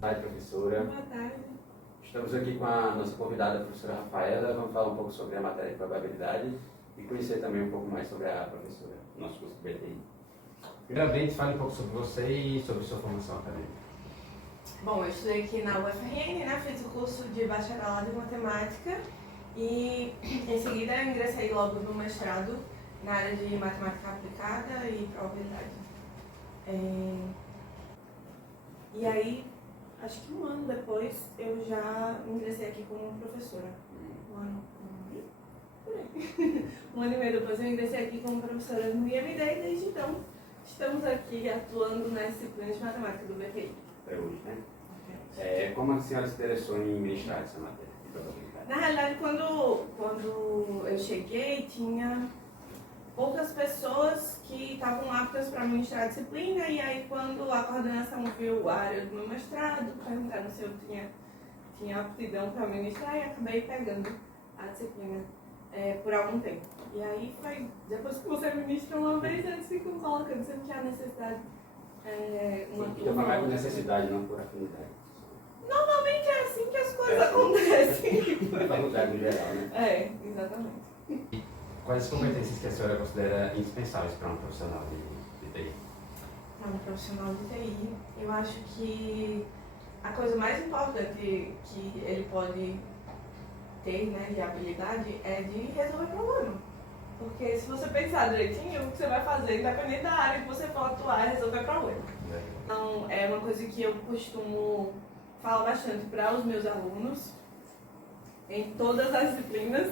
Boa tarde, professora. Boa tarde. Estamos aqui com a nossa convidada, a professora Rafaela. Vamos falar um pouco sobre a matéria de probabilidade e conhecer também um pouco mais sobre a professora, nosso curso de BTI. Primeiramente, fale um pouco sobre você e sobre sua formação acadêmica. Bom, eu estudei aqui na UFRN, né? Fiz o curso de bacharelado em matemática e em seguida eu ingressei logo no mestrado na área de matemática aplicada e probabilidade. E aí, acho que um ano depois, eu já ingressei aqui como professora. Um ano e meio depois eu ingressei aqui como professora no IMD e desde então estamos aqui atuando nas disciplinas de matemática do BTI. Até hoje, né? Como a senhora se interessou em ministrar essa matéria de probabilidade? Na realidade, quando eu cheguei, tinha poucas pessoas que estavam aptas para ministrar a disciplina, e aí quando a coordenação viu a área do meu mestrado, perguntaram se eu tinha aptidão para ministrar, e acabei pegando a disciplina por algum tempo. E aí foi, depois que você ministra uma vez, eles ficam colocando sempre que há necessidade. Então foi mais por necessidade, não por afinidade. Normalmente é assim que as coisas acontecem. Na faculdade no geral, né? Exatamente. Quais as competências que a senhora considera indispensáveis para um profissional de TI? Para um profissional de TI, eu acho que a coisa mais importante que ele pode ter, né, de habilidade é de resolver problema. Porque se você pensar direitinho, o que você vai fazer, independente da área que você for atuar, é resolver problema. Então, é uma coisa que eu costumo falar bastante para os meus alunos, em todas as disciplinas,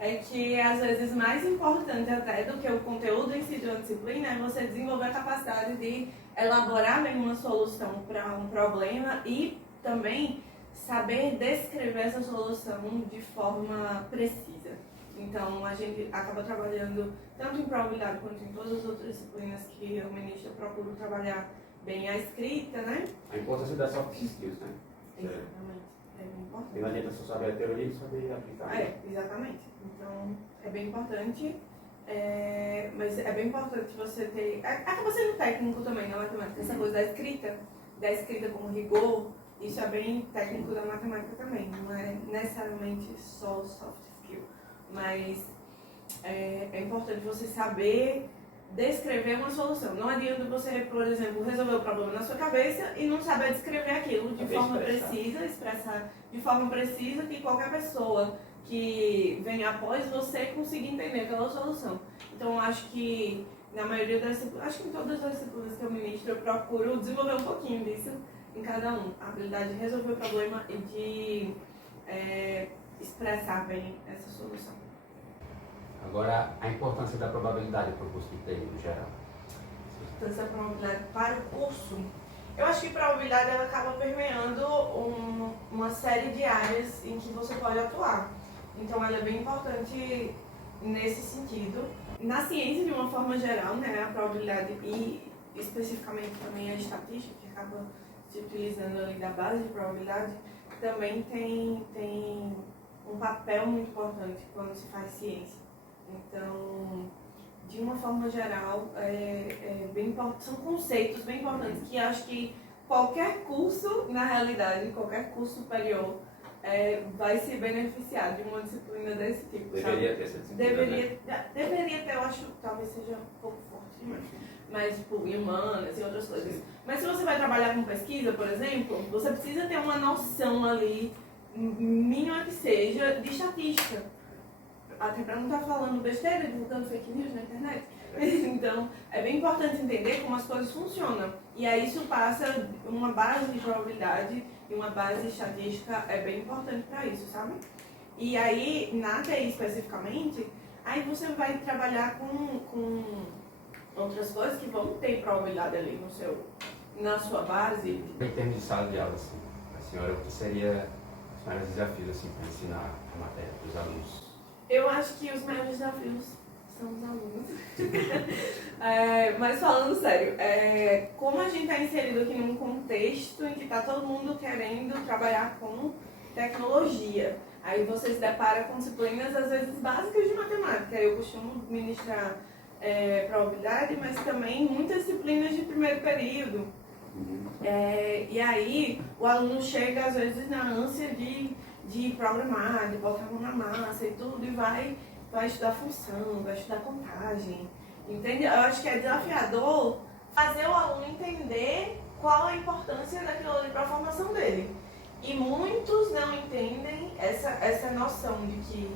é que às vezes mais importante até do que o conteúdo em si de uma disciplina é você desenvolver a capacidade de elaborar bem uma solução para um problema e também saber descrever essa solução de forma precisa. Então, a gente acaba trabalhando tanto em probabilidade quanto em todas as outras disciplinas que eu ministro, eu procuro trabalhar bem a escrita, né? A importância das soft skills, né? Exatamente. É bem importante. E não adianta só saber a teoria e saber aplicar. Exatamente. Então, é bem importante. Mas é bem importante você ter... Acaba sendo técnico também na matemática. Essa coisa da escrita com rigor, isso é bem técnico da matemática também. Não é necessariamente só soft skill. Mas é importante você saber descrever uma solução. Não adianta você, por exemplo, resolver o problema na sua cabeça e não saber descrever aquilo de forma precisa, expressar de forma precisa que qualquer pessoa que venha após você consiga entender aquela solução. Então, eu acho que na maioria das disciplinas, acho que em todas as disciplinas que eu ministro, eu procuro desenvolver um pouquinho disso em cada um. A habilidade de resolver o problema e de expressar bem essa solução. Agora, a importância da probabilidade para o curso de TI no geral. A importância da probabilidade para o curso. Eu acho que a probabilidade ela acaba permeando uma série de áreas em que você pode atuar. Então, ela é bem importante nesse sentido. Na ciência, de uma forma geral, né, a probabilidade e especificamente também a estatística, que acaba se utilizando ali da base de probabilidade, também tem um papel muito importante quando se faz ciência. Então, de uma forma geral, são conceitos bem importantes que acho que qualquer curso, na realidade, qualquer curso superior, vai se beneficiar de uma disciplina desse tipo. Deveria ter essa disciplina, Deveria ter, eu acho, talvez seja um pouco forte demais. Mas, tipo, humanas e outras coisas. Sim. Mas se você vai trabalhar com pesquisa, por exemplo, você precisa ter uma noção ali, mínima que seja, de estatística. Até para não estar falando besteira, divulgando fake news na internet. Então, é bem importante entender como as coisas funcionam. E aí isso passa uma base de probabilidade e uma base estatística é bem importante para isso, sabe? E aí, na TI especificamente, aí você vai trabalhar com outras coisas que vão ter probabilidade ali na sua base. Em termos de sala de aula, assim, a senhora, o que seria os maiores desafios assim, para ensinar a matéria para os alunos? Eu acho que os maiores desafios são os alunos. Mas falando sério, como a gente está inserido aqui num contexto em que está todo mundo querendo trabalhar com tecnologia, aí você se depara com disciplinas às vezes básicas de matemática. Eu costumo ministrar probabilidade, mas também muitas disciplinas de primeiro período, E aí o aluno chega às vezes na ânsia de programar, de botar a mão na massa e tudo, e vai estudar função, vai estudar contagem, entende? Eu acho que é desafiador fazer o aluno entender qual a importância daquilo ali para a formação dele. E muitos não entendem essa noção de que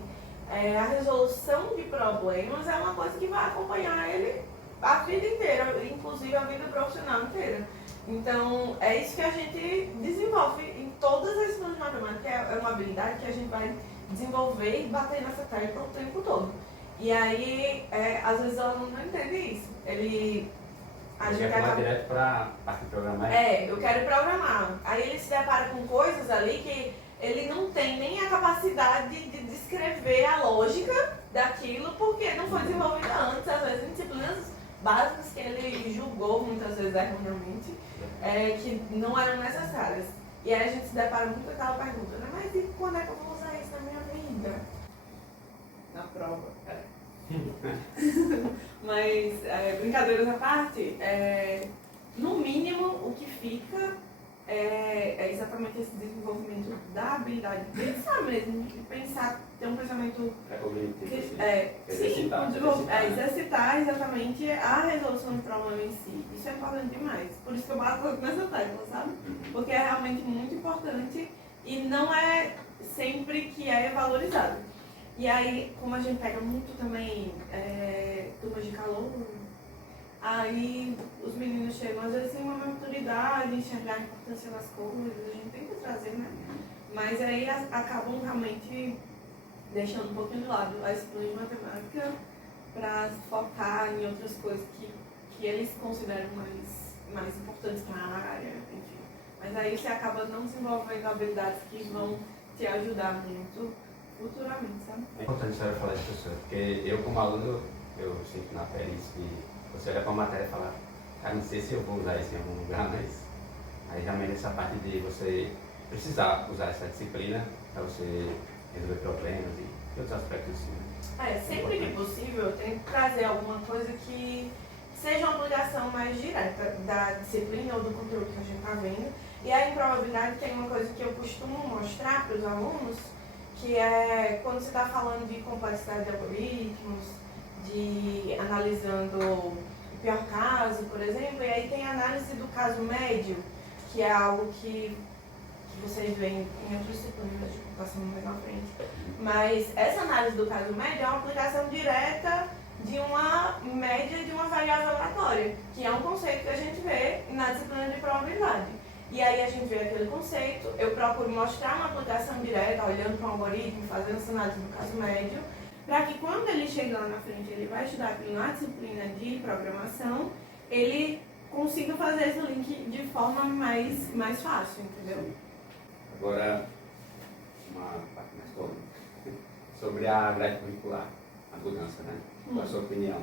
a resolução de problemas é uma coisa que vai acompanhar ele a vida inteira, inclusive a vida profissional inteira. Então, é isso que a gente desenvolve em todas as disciplinas de matemática, é uma habilidade que a gente vai desenvolver e bater nessa tecla o tempo todo. E aí, às vezes o aluno não entende isso. A gente acaba direto para a parte de programar. Eu quero programar. Aí ele se depara com coisas ali que ele não tem nem a capacidade de descrever a lógica daquilo, porque não foi desenvolvida antes, às vezes em disciplinas básicas que ele julgou muitas vezes erroneamente, que não eram necessárias. E aí a gente se depara muito com aquela pergunta, né? Mas e quando é que eu vou usar isso na minha vida? Na prova, Mas, brincadeiras à parte, no mínimo o que fica é exatamente esse desenvolvimento da habilidade de pensar mesmo, de pensar, ter um pensamento exercitar exatamente a resolução do problema em si. Isso é importante demais. Por isso que eu bato nessa tecla, sabe? Porque é realmente muito importante e não é sempre que é valorizado. E aí, como a gente pega muito também turmas de calor, aí os meninos chegam às vezes sem uma maturidade, enxergar a importância das coisas, a gente tem que trazer, né? Mas aí acabam realmente deixando um pouquinho de lado a disciplina de matemática para focar em outras coisas que eles consideram mais importantes para a área, enfim. Mas aí você acaba não desenvolvendo habilidades que vão te ajudar muito futuramente, sabe? É importante a senhora falar isso, professor, porque eu como aluno, eu sinto na pele isso que você olha para a matéria e fala, cara, não sei se eu vou usar isso em algum lugar, mas aí realmente essa parte de você precisar usar essa disciplina para você resolver problemas e outros aspectos assim. Sempre que possível, eu tenho que trazer alguma coisa que seja uma aplicação mais direta da disciplina ou do conteúdo que a gente está vendo. E aí, em probabilidade, tem uma coisa que eu costumo mostrar para os alunos, que é quando você está falando de complexidade de algoritmos, de analisando o pior caso, por exemplo, e aí tem a análise do caso médio, que é algo que vocês veem em outras disciplinas de computação mais na frente. Mas essa análise do caso médio é uma aplicação direta de uma média de uma variável aleatória, que é um conceito que a gente vê na disciplina de probabilidade. E aí a gente vê aquele conceito, eu procuro mostrar uma aplicação direta, olhando para um algoritmo, fazendo essa análise do caso médio, para que quando ele chega lá na frente, ele vai estudar aquilo na disciplina de programação, ele consiga fazer esse link de forma mais fácil, entendeu? Agora, uma parte mais polêmica, sobre a grade curricular, a mudança, né? Qual a sua opinião?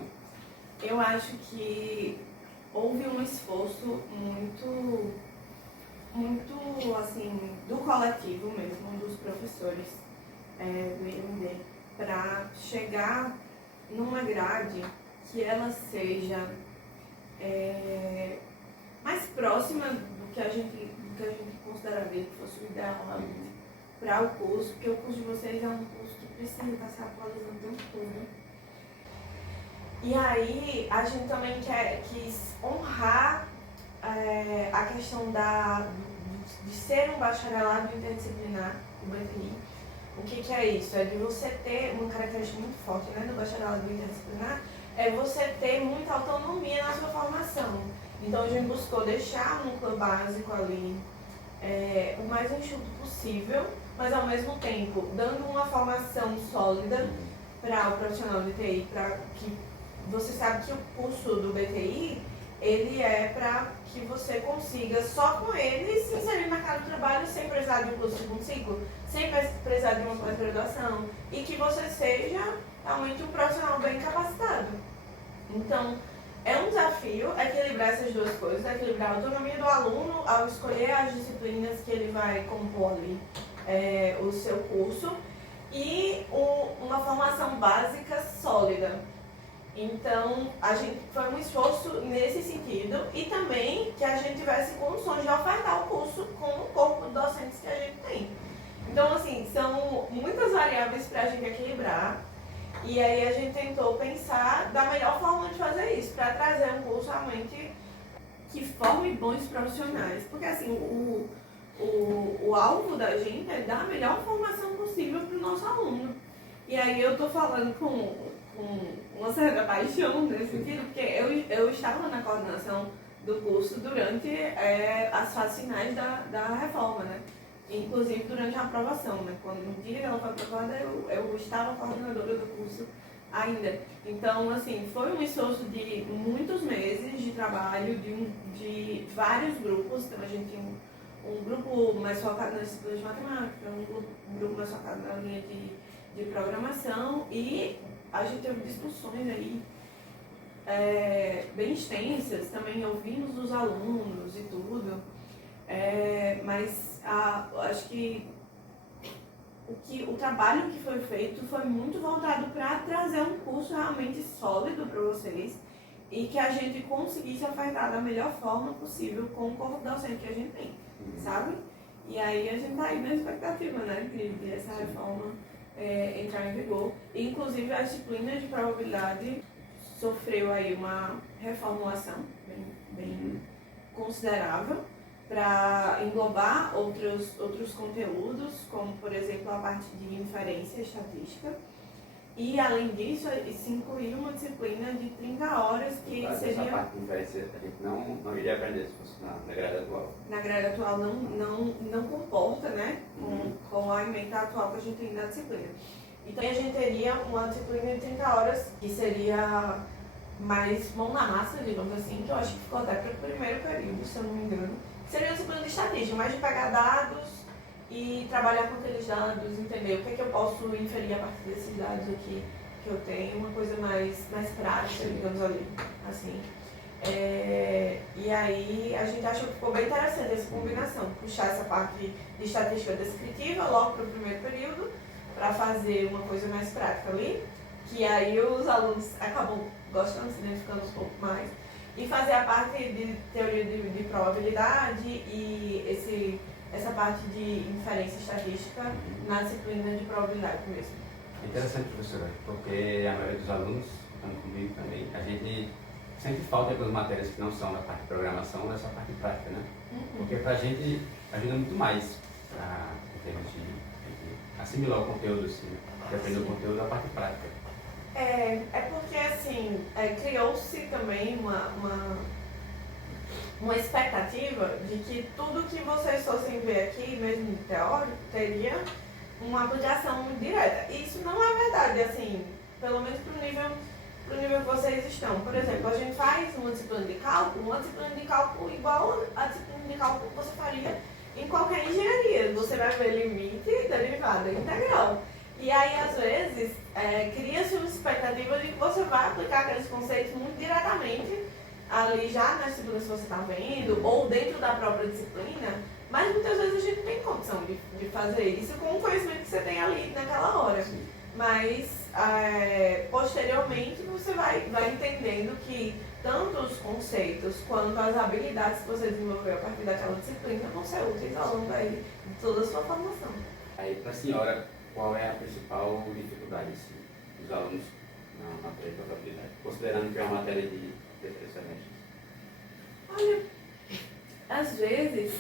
Eu acho que houve um esforço muito assim, do coletivo mesmo, dos professores do IMD, para chegar numa grade que ela seja mais próxima do que a gente consideraria que fosse o ideal realmente para o curso, porque o curso de vocês é um curso que precisa estar se atualizando o tempo todo. E aí a gente também quis honrar a questão de ser um bacharelado interdisciplinar, o BTI. O que é isso? É de você ter uma característica muito forte, né, do bacharelado interdisciplinar, é você ter muita autonomia na sua formação. Então a gente buscou deixar o núcleo básico ali o mais enxuto possível, mas ao mesmo tempo dando uma formação sólida para o profissional de TI, para que você sabe que o curso do BTI, ele é para que você consiga só com ele se inserir no mercado de trabalho sem precisar de um curso de segundo ciclo, sem precisar de uma pós-graduação, e que você seja realmente um profissional bem capacitado. Então, é um desafio equilibrar essas duas coisas, equilibrar a autonomia do aluno ao escolher as disciplinas que ele vai compor ali o seu curso e uma formação básica sólida. Então, a gente foi um esforço nesse sentido e também que a gente tivesse condições de ofertar o curso com o corpo de docentes que a gente tem. Então, assim, são muitas variáveis para a gente equilibrar. E aí a gente tentou pensar da melhor forma de fazer isso, para trazer um curso realmente que forme bons profissionais. Porque assim, o alvo da gente é dar a melhor formação possível para o nosso aluno. E aí eu estou falando com uma certa paixão nesse sentido, porque eu estava na coordenação do curso durante as fases finais da reforma, né? Inclusive durante a aprovação, né? Quando no dia que ela foi aprovada, eu estava coordenadora do curso ainda. Então, assim, foi um esforço de muitos meses de trabalho, de vários grupos. Então, a gente tinha um grupo mais focado nas disciplinas de matemática, um grupo mais focado na linha de programação, e a gente teve discussões aí bem extensas, também ouvimos os alunos e tudo. Mas acho que o trabalho que foi feito foi muito voltado para trazer um curso realmente sólido para vocês e que a gente conseguisse ofertar da melhor forma possível com o corpo docente que a gente tem, sabe? E aí a gente está aí na expectativa, né, de essa reforma entrar em vigor. Inclusive a disciplina de probabilidade sofreu aí uma reformulação bem considerável, para englobar outros conteúdos, como, por exemplo, a parte de inferência estatística. E, além disso, se incluir uma disciplina de 30 horas, que seria... Essa parte de inferência a gente não iria aprender se fosse na grade atual. Na grade atual não comporta, né, com a ementa atual que a gente tem na disciplina. Então, a gente teria uma disciplina de 30 horas, que seria mais mão na massa, digamos assim, que eu acho que ficou até para o primeiro período, se eu não me engano. Seria uma disciplina de estatística, mais de pegar dados e trabalhar com aqueles dados, entender o que é que eu posso inferir a partir desses dados aqui que eu tenho, uma coisa mais prática, digamos ali, assim. E aí a gente achou que ficou bem interessante essa combinação, puxar essa parte de estatística descritiva logo para o primeiro período, para fazer uma coisa mais prática ali, que aí os alunos acabam gostando, se identificando um pouco mais, e fazer a parte de teoria de probabilidade e essa parte de inferência estatística na disciplina de probabilidade mesmo. É interessante, professora, porque a maioria dos alunos, estando comigo também, a gente sente falta de algumas matérias que não são da parte de programação, dessa parte prática, né? Porque pra gente ajuda muito mais em termos de assimilar o conteúdo, assim, de aprender o conteúdo da parte prática. É porque, assim, criou-se também uma expectativa de que tudo que vocês fossem ver aqui, mesmo teórico, teria uma aplicação direta. E isso não é verdade, assim, pelo menos para o nível que vocês estão. Por exemplo, a gente faz uma disciplina de cálculo igual a disciplina de cálculo que você faria em qualquer engenharia. Você vai ver limite, derivada, integral. E aí, às vezes, cria-se uma expectativa de que você vai aplicar aqueles conceitos muito diretamente ali já nas disciplinas que você está vendo, ou dentro da própria disciplina, mas muitas vezes a gente não tem condição de fazer isso com o conhecimento que você tem ali naquela hora. Mas, posteriormente, você vai entendendo que tanto os conceitos quanto as habilidades que você desenvolveu a partir daquela disciplina vão ser úteis ao longo aí de toda a sua formação. Aí, para a senhora, qual é a principal dificuldade dos alunos na matéria de probabilidade, considerando que é uma matéria de excelência? Olha, às vezes,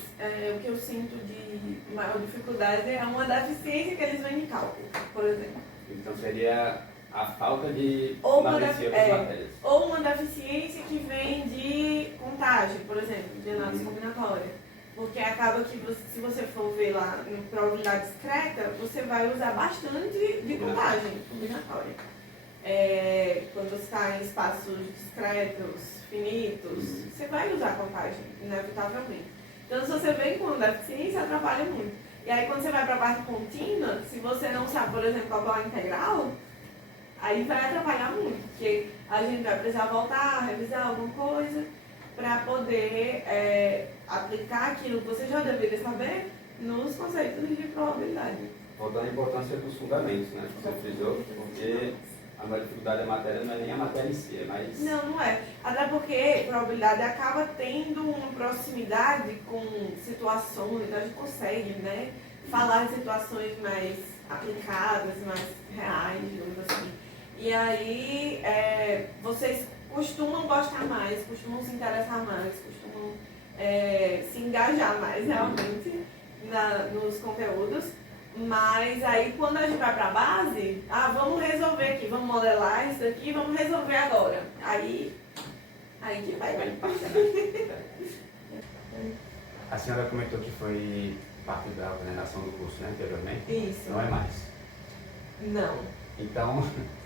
o que eu sinto de maior dificuldade é uma deficiência que eles veem em cálculo, por exemplo. Então seria a falta de análise das matérias. Ou uma deficiência que vem de contagem, por exemplo, de análise combinatória. Porque acaba que, se você for ver lá em probabilidade discreta, você vai usar bastante de contagem combinatória. Quando você está em espaços discretos, finitos, você vai usar contagem, inevitavelmente. Então, se você vem com uma deficiência, atrapalha muito. E aí, quando você vai para a parte contínua, se você não sabe, por exemplo, calcular a integral, aí vai atrapalhar muito, porque a gente vai precisar voltar, revisar alguma coisa, para poder aplicar aquilo que você já deveria saber nos conceitos de probabilidade. Voltando à importância dos fundamentos, né? Que você frisou, porque a maior dificuldade da matéria não é nem a matéria em si, é mais... Não, não é. Até porque probabilidade acaba tendo uma proximidade com situações, a gente consegue, né, falar de situações mais aplicadas, mais reais, digamos assim. E aí, vocês costumam gostar mais, costumam se interessar mais, costumam se engajar mais realmente nos conteúdos. Mas aí quando a gente vai para a base, vamos resolver aqui, vamos modelar isso aqui, vamos resolver agora. Aí que vai. A senhora comentou que foi parte da coordenação do curso, né, anteriormente? Isso. Não é mais? Não. Então,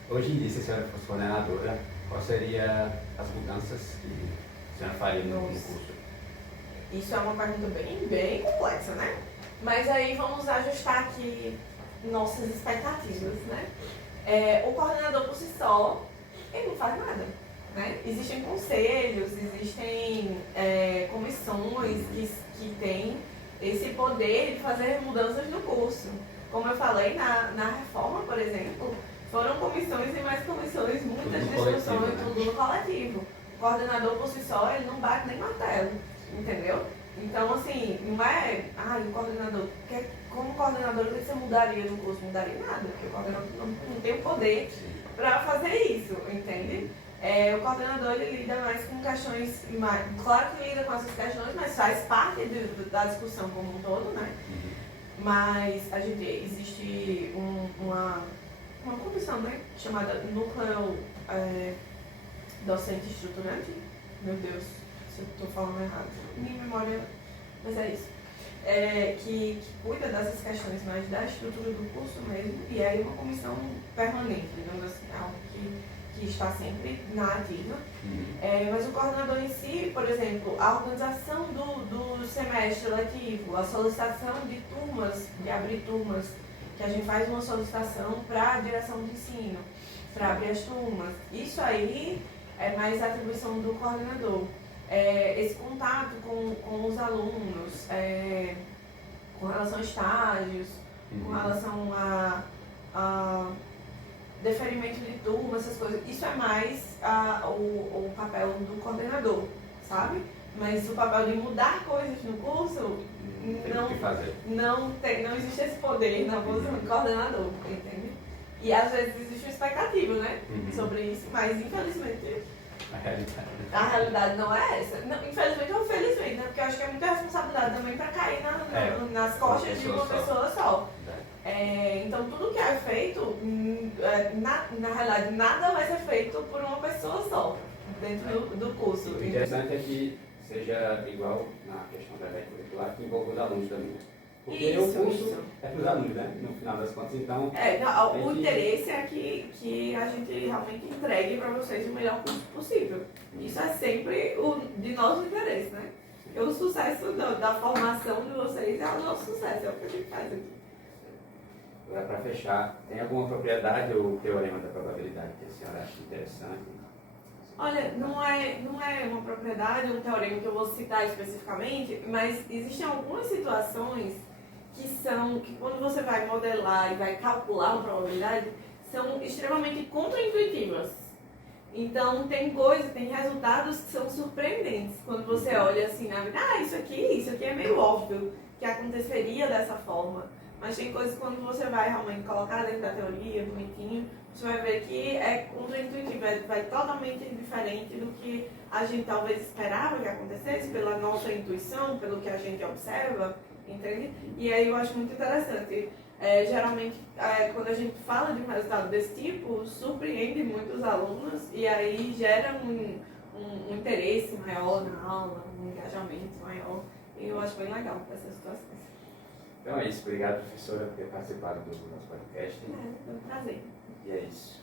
hoje em dia, se a senhora fosse coordenadora, quais seriam as mudanças que a senhora faria no curso? Isso é uma pergunta bem complexa, né? Mas aí vamos ajustar aqui nossas expectativas, né? O coordenador por si só, ele não faz nada, né? Existem conselhos, existem comissões que têm esse poder de fazer mudanças no curso. Como eu falei, na reforma, por exemplo, foram comissões e mais comissões, muitas discussões, tudo no coletivo. O coordenador por si só, ele não bate nem martelo, entendeu? Então, assim, não é, o coordenador, como coordenador, o que você mudaria no curso? Mudaria nada, porque o coordenador não tem o poder para fazer isso, entende? O coordenador, ele lida mais com questões, claro que lida com essas questões, mas faz parte da discussão como um todo, né? Mas existe uma comissão, né, chamada Núcleo Docente Estruturante. Meu Deus, se eu estou falando errado, minha memória, mas é isso. Que cuida dessas questões mais da estrutura do curso mesmo, e aí uma comissão permanente, digamos assim, algo que está sempre na ativa. Mas o coordenador em si, por exemplo, a organização do semestre letivo, a solicitação de turmas, de abrir turmas, que a gente faz uma solicitação para a direção de ensino, para abrir as turmas. Isso aí é mais atribuição do coordenador. Esse contato com os alunos, com relação a estágios, com relação a deferimento de turma, essas coisas, isso é mais o papel do coordenador, sabe? Mas o papel de mudar coisas no curso, não existe esse poder na posição de coordenador, entende? E às vezes existe uma expectativa, né, sobre isso, mas infelizmente a realidade não é essa. Não, infelizmente ou felizmente, né? Porque eu acho que é muita responsabilidade também para cair nas costas de uma pessoa só. Então tudo que é feito, na realidade, nada vai ser feito por uma pessoa só dentro do curso. O interessante é que seja igual na questão da lei curricular, que envolva os alunos também. Porque o curso é para os alunos, né? No final das contas, então... o interesse é que a gente realmente entregue para vocês o melhor curso possível. Isso é sempre de nosso interesse, né? Porque o sucesso da formação de vocês é o nosso sucesso, é o que a gente faz aqui. Agora, para fechar, tem alguma propriedade ou teorema da probabilidade que a senhora acha interessante? Olha, não é uma propriedade, um teorema que eu vou citar especificamente, mas existem algumas situações que quando você vai modelar e vai calcular uma probabilidade, são extremamente contraintuitivas. Então, tem resultados que são surpreendentes. Quando você olha assim na vida, isso aqui é meio óbvio que aconteceria dessa forma. Mas tem coisas que quando você vai realmente colocar dentro da teoria, bonitinho, você vai ver que é contraintuitivo, vai totalmente diferente do que a gente talvez esperava que acontecesse, pela nossa intuição, pelo que a gente observa, entende? E aí eu acho muito interessante. Geralmente, quando a gente fala de um resultado desse tipo, surpreende muito os alunos e aí gera um interesse maior na aula, um engajamento maior. E eu acho bem legal essas situações. Então é isso. Obrigado, professora, por ter participado do nosso podcast. Foi um prazer. E é isso.